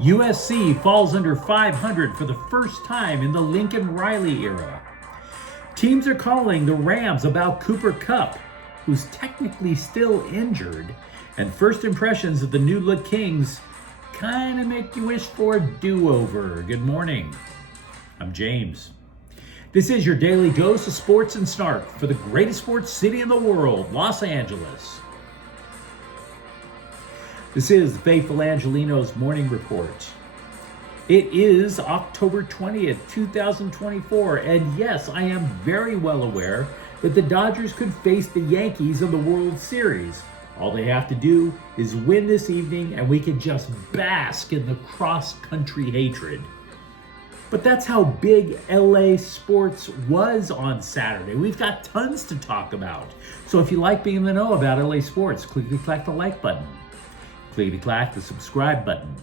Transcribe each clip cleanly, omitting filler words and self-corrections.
USC falls under 500 for the first time in the Lincoln Riley era. Teams are calling the Rams about Cooper Kupp, who's technically still injured, and first impressions of the new look Kings kind of make you wish for a do-over. Good morning. I'm James. This is your daily dose of sports and snark for the greatest sports city in the world, Los Angeles. This is the faithful Angelenos morning report. It is October 20th, 2024, and yes, I am very well aware that the Dodgers could face the Yankees in the World Series. All they have to do is win this evening and we can just bask in the cross-country hatred. But that's how big LA sports was on Saturday. We've got tons to talk about. So if you like being in the know about LA sports, clickety-clack the like button. Clickety-clack the subscribe button.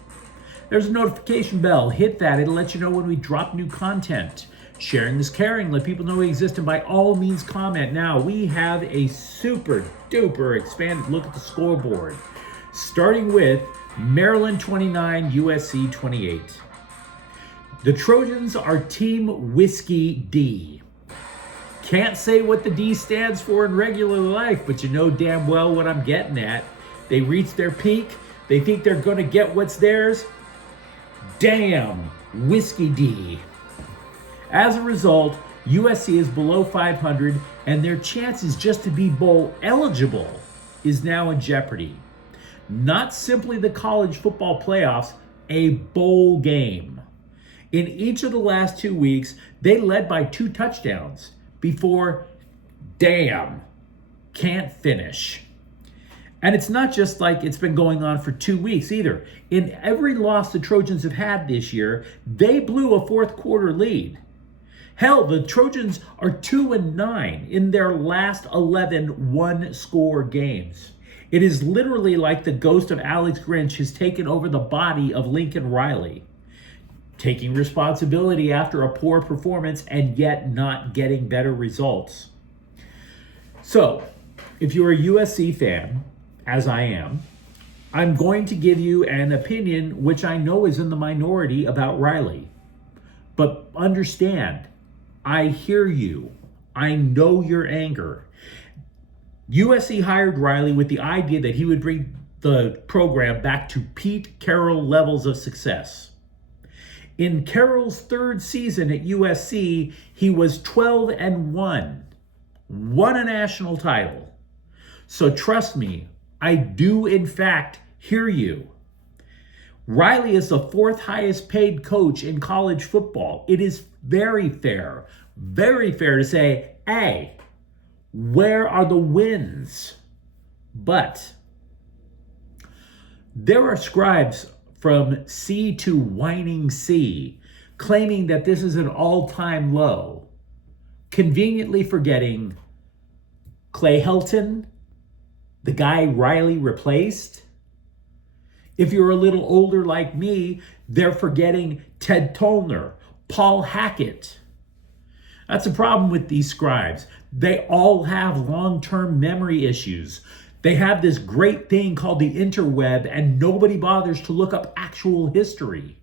There's a notification bell. Hit that. It'll let you know when we drop new content. Sharing is caring. Let people know we exist, and by all means comment. Now, we have a super duper expanded look at the scoreboard. Starting with Maryland 29, USC 28. The Trojans are Team Whiskey D. Can't say what the D stands for in regular life, but you know damn well what I'm getting at. They reach their peak. They think they're going to get what's theirs. Damn, Whiskey D. As a result, USC is below 500, and their chances just to be bowl eligible is now in jeopardy. Not simply the college football playoffs, a bowl game. In each of the last 2 weeks, they led by 2 touchdowns before, damn, can't finish. And it's not just like it's been going on for 2 weeks either. In every loss the Trojans have had this year, they blew a fourth quarter lead. Hell, the Trojans are 2-9 in their last 11 one-score games. It is literally like the ghost of Alex Grinch has taken over the body of Lincoln Riley, taking responsibility after a poor performance and yet not getting better results. So, if you're a USC fan, as I am, I'm going to give you an opinion which I know is in the minority about Riley. But understand, I hear you. I know your anger. USC hired Riley with the idea that he would bring the program back to Pete Carroll levels of success. In Carroll's third season at USC, he was 12-1, won a national title. So trust me, I do in fact hear you. Riley is the 4th highest paid coach in college football. It is very fair to say, hey, where are the wins? But there are scribes from sea to whining sea claiming that this is an all-time low, conveniently forgetting Clay Helton, the guy Riley replaced. If you're a little older like me, they're forgetting Ted Tollner, Paul Hackett. That's a problem with these scribes. They all have long-term memory issues. They have this great thing called the interweb, and nobody bothers to look up actual history.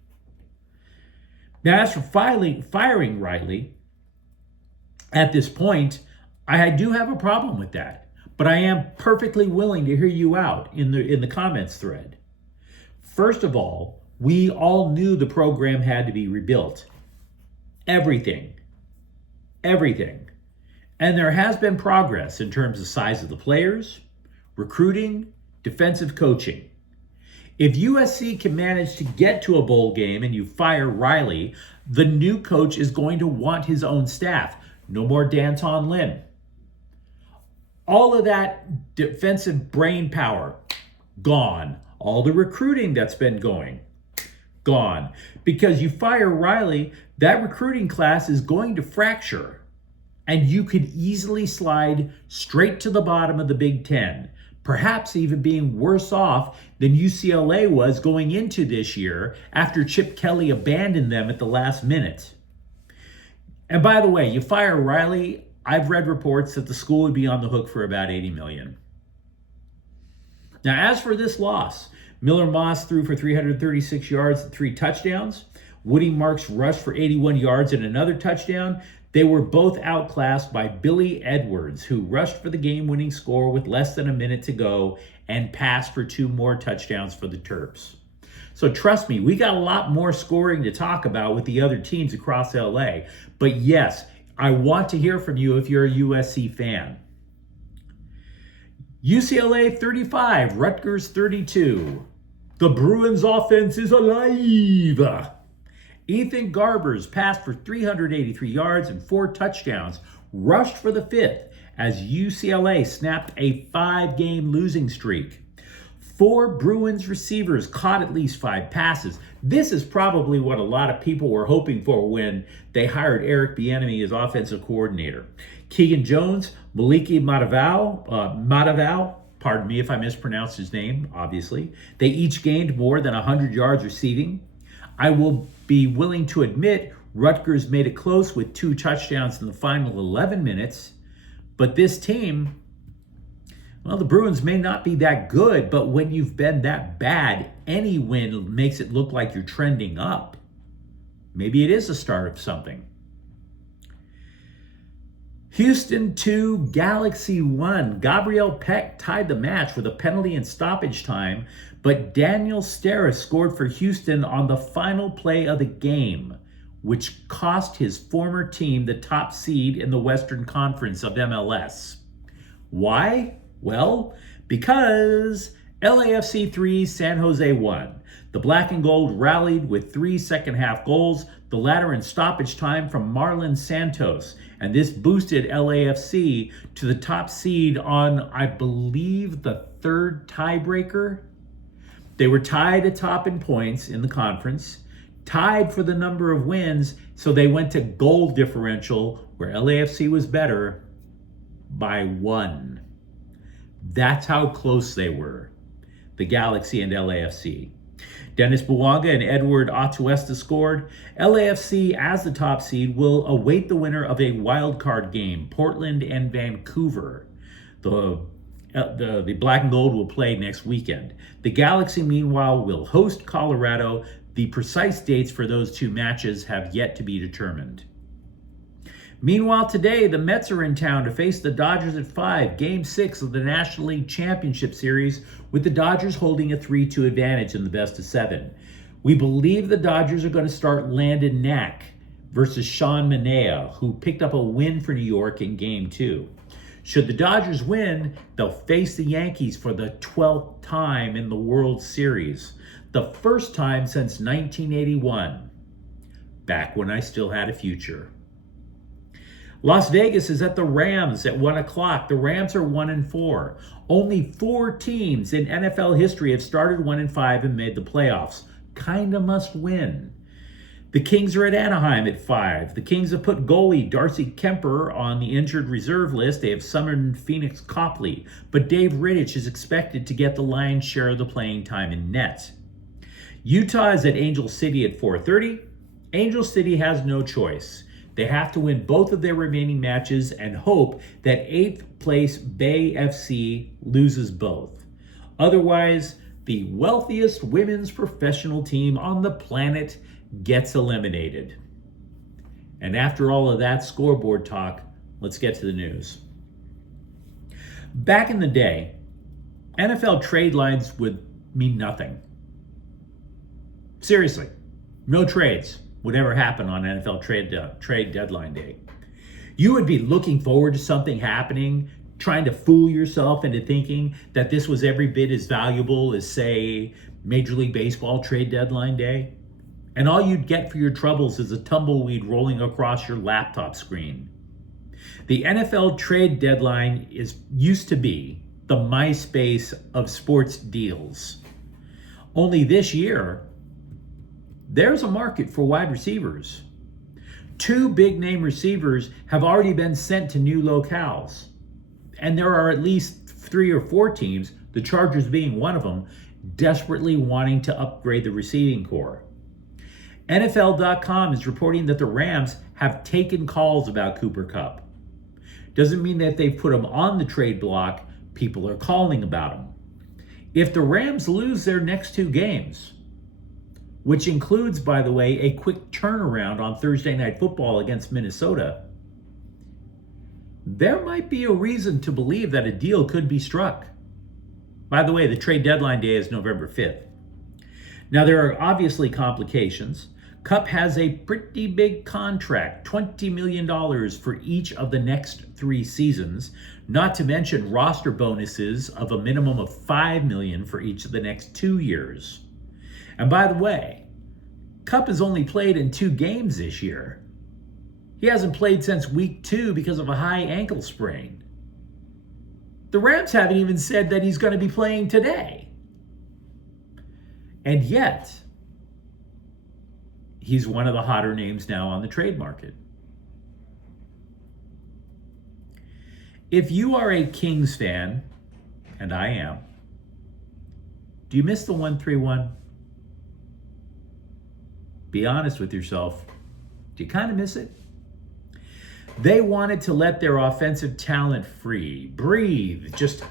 Now, as for firing Riley, at this point, I do have a problem with that. But I am perfectly willing to hear you out in the comments thread. First of all, we all knew the program had to be rebuilt. Everything. And there has been progress in terms of size of the players, recruiting, defensive coaching. If USC can manage to get to a bowl game and you fire Riley, the new coach is going to want his own staff. No more dance on limb. All of that defensive brain power, gone. All the recruiting that's been going, gone. Because you fire Riley, that recruiting class is going to fracture. And you could easily slide straight to the bottom of the Big Ten, perhaps even being worse off than UCLA was going into this year after Chip Kelly abandoned them at the last minute. And by the way, you fire Riley, I've read reports that the school would be on the hook for about $80 million. Now, as for this loss, Miller Moss threw for 336 yards and 3 touchdowns. Woody Marks rushed for 81 yards and another touchdown. They were both outclassed by Billy Edwards, who rushed for the game-winning score with less than a minute to go and passed for 2 more touchdowns for the Terps. So trust me, we got a lot more scoring to talk about with the other teams across LA. But yes, I want to hear from you if you're a USC fan. UCLA 35, Rutgers 32. The Bruins offense is alive. Ethan Garbers passed for 383 yards and 4 touchdowns, rushed for the 5th as UCLA snapped a 5-game losing streak. 4 Bruins receivers caught at least 5 passes. This is probably what a lot of people were hoping for when they hired Eric Bieniemy as offensive coordinator. Keegan Jones, Maliki Madavao, pardon me if I mispronounced his name, obviously. They each gained more than 100 yards receiving. I will be willing to admit Rutgers made it close with 2 touchdowns in the final 11 minutes. But this team, well, the Bruins may not be that good, but when you've been that bad, any win makes it look like you're trending up. Maybe it is the start of something. Houston 2, Galaxy 1. Gabriel Peck tied the match with a penalty in stoppage time, but Daniel Steres scored for Houston on the final play of the game, which cost his former team the top seed in the Western Conference of MLS. Why? Well, because LAFC 3, San Jose 1. The black and gold rallied with 3 second-half goals, the latter in stoppage time from Marlon Santos. And this boosted LAFC to the top seed on, I believe, the 3rd tiebreaker. They were tied atop in points in the conference, tied for the number of wins, so they went to goal differential, where LAFC was better, by 1. That's how close they were, the Galaxy and LAFC. Dennis Bouanga and Edward Atuesta scored. LAFC, as the top seed, will await the winner of a wild card game, Portland and Vancouver. The black and gold will play next weekend. The Galaxy, meanwhile, will host Colorado. The precise dates for those 2 matches have yet to be determined. Meanwhile, today, the Mets are in town to face the Dodgers at 5, Game 6 of the National League Championship Series, with the Dodgers holding a 3-2 advantage in the best-of-7. We believe the Dodgers are going to start Landon Knack versus Sean Manaea, who picked up a win for New York in Game 2. Should the Dodgers win, they'll face the Yankees for the 12th time in the World Series, the first time since 1981, back when I still had a future. Las Vegas is at the Rams at 1 o'clock. The Rams are 1-4. Only 4 teams in NFL history have started 1-5 and made the playoffs. Kinda must win. The Kings are at Anaheim at 5. The Kings have put goalie Darcy Kemper on the injured reserve list. They have summoned Phoenix Copley, but Dave Rittich is expected to get the lion's share of the playing time in net. Utah is at Angel City at 4:30. Angel City has no choice. They have to win both of their remaining matches and hope that 8th place Bay FC loses both. Otherwise, the wealthiest women's professional team on the planet gets eliminated. And after all of that scoreboard talk, let's get to the news. Back in the day, NFL trade lines would mean nothing. Seriously, no trades would ever happen on NFL trade deadline day. You would be looking forward to something happening, trying to fool yourself into thinking that this was every bit as valuable as, say, Major League Baseball trade deadline day. And all you'd get for your troubles is a tumbleweed rolling across your laptop screen. The NFL trade deadline used to be the MySpace of sports deals. Only this year, there's a market for wide receivers. 2 big-name receivers have already been sent to new locales. And there are at least 3 or 4 teams, the Chargers being one of them, desperately wanting to upgrade the receiving corps. NFL.com is reporting that the Rams have taken calls about Cooper Kupp. Doesn't mean that they've put him on the trade block. People are calling about him. If the Rams lose their next 2 games, which includes, by the way, a quick turnaround on Thursday Night Football against Minnesota, there might be a reason to believe that a deal could be struck. By the way, the trade deadline day is November 5th. Now, there are obviously complications. Kupp has a pretty big contract, $20 million for each of the next 3 seasons, not to mention roster bonuses of a minimum of $5 million for each of the next 2 years. And by the way, Kupp has only played in 2 games this year. He hasn't played since week 2 because of a high ankle sprain. The Rams haven't even said that he's going to be playing today. And yet, he's one of the hotter names now on the trade market. If you are a Kings fan, and I am, do you miss the 1-3-1? Be honest with yourself. Do you kind of miss it? They wanted to let their offensive talent free, breathe, just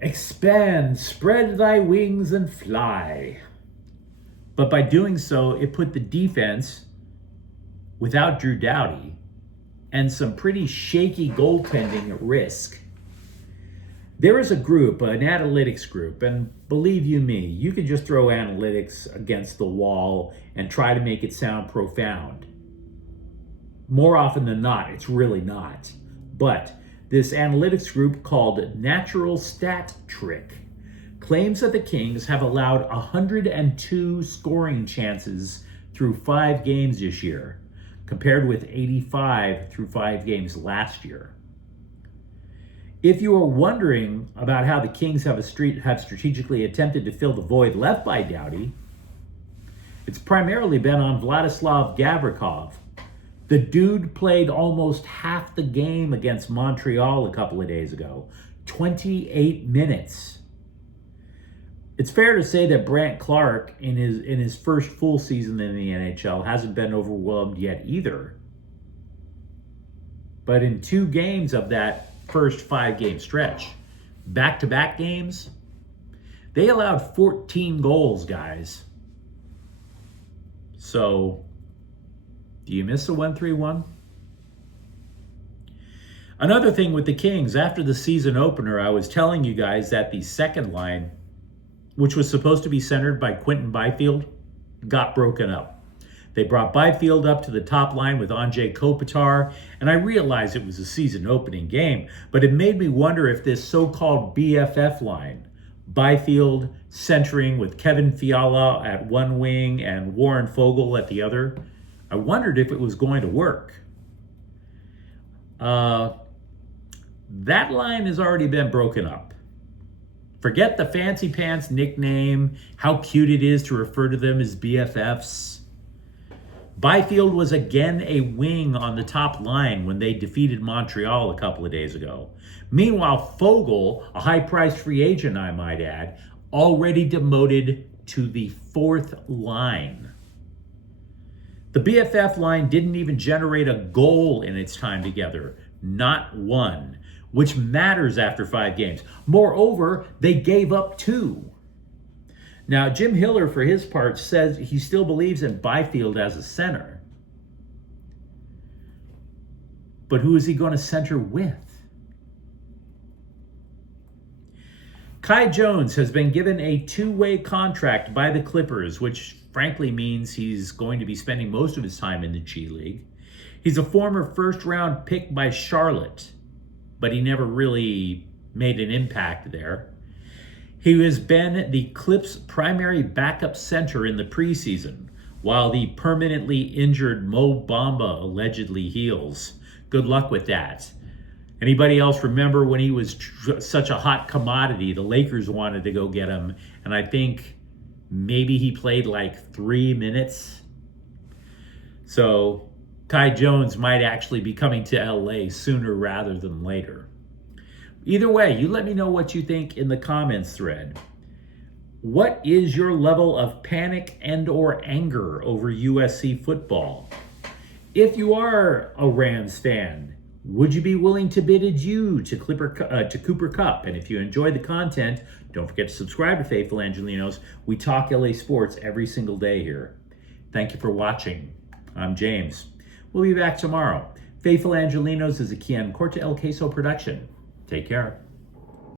expand, spread thy wings and fly. But by doing so, it put the defense, without Drew Doughty, and some pretty shaky goaltending at risk. There is a group, an analytics group, and believe you me, you can just throw analytics against the wall and try to make it sound profound. More often than not, it's really not. But this analytics group called Natural Stat Trick claims that the Kings have allowed 102 scoring chances through 5 games this year, compared with 85 through 5 games last year. If you are wondering about how the Kings have strategically attempted to fill the void left by Doughty, it's primarily been on Vladislav Gavrikov. The dude played almost half the game against Montreal a couple of days ago, 28 minutes. It's fair to say that Brant Clark, in his first full season in the NHL, hasn't been overwhelmed yet either. But in 2 games of that first 5-game stretch, back-to-back games, they allowed 14 goals, guys. So, do you miss the 1-3-1? Another thing with the Kings, after the season opener, I was telling you guys that the second line, which was supposed to be centered by Quinton Byfield, got broken up. They brought Byfield up to the top line with Anze Kopitar, and I realized it was a season opening game, but it made me wonder if this so-called BFF line, Byfield centering with Kevin Fiala at one wing and Warren Foegele at the other, I wondered if it was going to work. That line has already been broken up. Forget the fancy pants nickname, how cute it is to refer to them as BFFs. Byfield was again a wing on the top line when they defeated Montreal a couple of days ago. Meanwhile, Foegele, a high-priced free agent, I might add, already demoted to the 4th line. The BFF line didn't even generate a goal in its time together, not one, which matters after 5 games. Moreover, they gave up 2. Now, Jim Hiller, for his part, says he still believes in Byfield as a center. But who is he going to center with? Kai Jones has been given a 2-way contract by the Clippers, which frankly means he's going to be spending most of his time in the G League. He's a former first-round pick by Charlotte, but he never really made an impact there. He has been the Clips' primary backup center in the preseason, while the permanently injured Mo Bamba allegedly heals. Good luck with that. Anybody else remember when he was such a hot commodity? The Lakers wanted to go get him, and I think maybe he played like 3 minutes. So Kai Jones might actually be coming to LA sooner rather than later. Either way, you let me know what you think in the comments thread. What is your level of panic and or anger over USC football? If you are a Rams fan, would you be willing to bid adieu to Cooper Kupp? And if you enjoy the content, Don't forget to subscribe to Faithful Angelenos. We talk LA sports every single day here. Thank you for watching. I'm James. We'll be back tomorrow. Faithful Angelenos is a Kian Corte El Queso production. Take care.